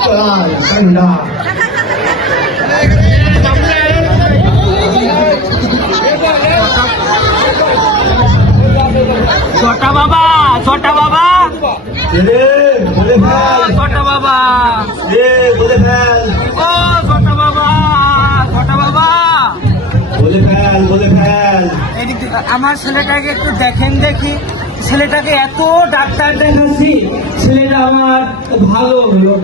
আয়, ঠান্ডা ছোটা বাবা ছোটা বাবা। ছোটা বাবা। ও ছোটা বাবা ছোটা বাবা। আমার ছেলেটাকে একটু দেখেন দেখি। ছেলেটাকে এত ডাক্তার দেখাচ্ছি ছেলেটা আমার ভালো হলো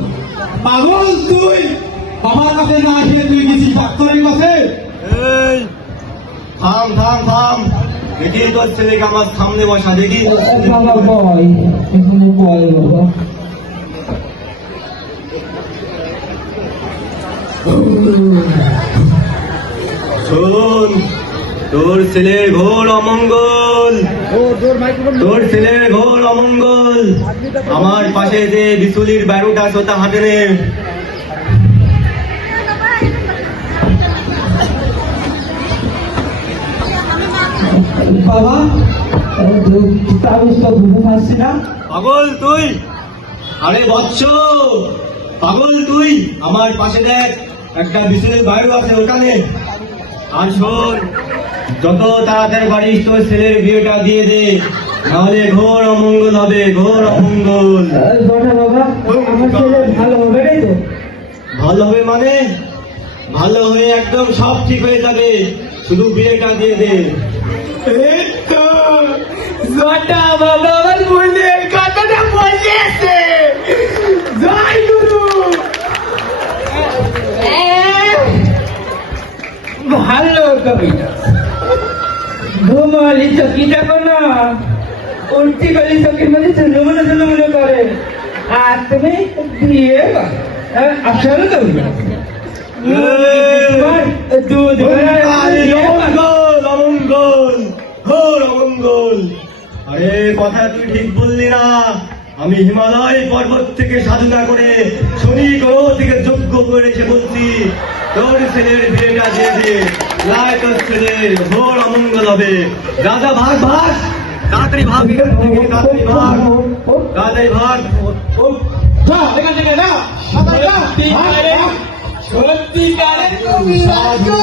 পাগল তুই! আমার কাছে না আসে তুই গেছিস ডাক্তারের কাছে? থাম থাম থাম। দেখি তোর ছেলেকে আমার সামনে বসা দেখি। বাবা বয় এখানে বয় বাবা। শোন তোর ছেলের ঘোর অমঙ্গল। তোর ছেলের ঘোর অমঙ্গল। আমার পাশে যে বিচুলির বারোটা সোতা হাতে বাবা না। পাগল তুই? আরে বৎস। পাগল তুই? আমার পাশে দেখ একটা বিচুলির বায়ু আছে ওখানে আর শোন যত তাড়াতাড়ি পারিস তোর ছেলের বিয়েটা দিয়ে দে। নাহলে ঘোর অমঙ্গল হবে ঘোর অমঙ্গল। জটা বাবা আমার ছেলে ভালো হবে তো? ভালো হবে মানে? ভালো হয়ে একদম সব ঠিক হয়ে যাবে। শুধু বিয়েটা দিয়ে দে। জটা বাবা আমার কথাটা বলেছে। জয় গুরু। ভালো কবিতা। ঘুমালি চকিটা না? উল্টি গলি চকির মধ্যে ঝুলুমনে ঝুলুমনে করে। আর তুমি বিয়ে আসল কবিতা দুধ অমঙ্গল অমঙ্গল ঘোর অমঙ্গল আরে কথা তুই ঠিক বললি না। আমি হিমালয় পর্বত থেকে সাধনা করে শনি থেকে করেছে বলছি তোর ছেলের বিয়েটা দিয়ে দে লাই তোর ছেলের ঘোর অমঙ্গল হবে। রাজা ভাগ ভাগ তাড়াতাড়ি ভাগ এখান থেকে তাড়াতাড়ি ভাগ তাড়াতাড়ি ভাগ। কথাটা বলে আছে সাধু।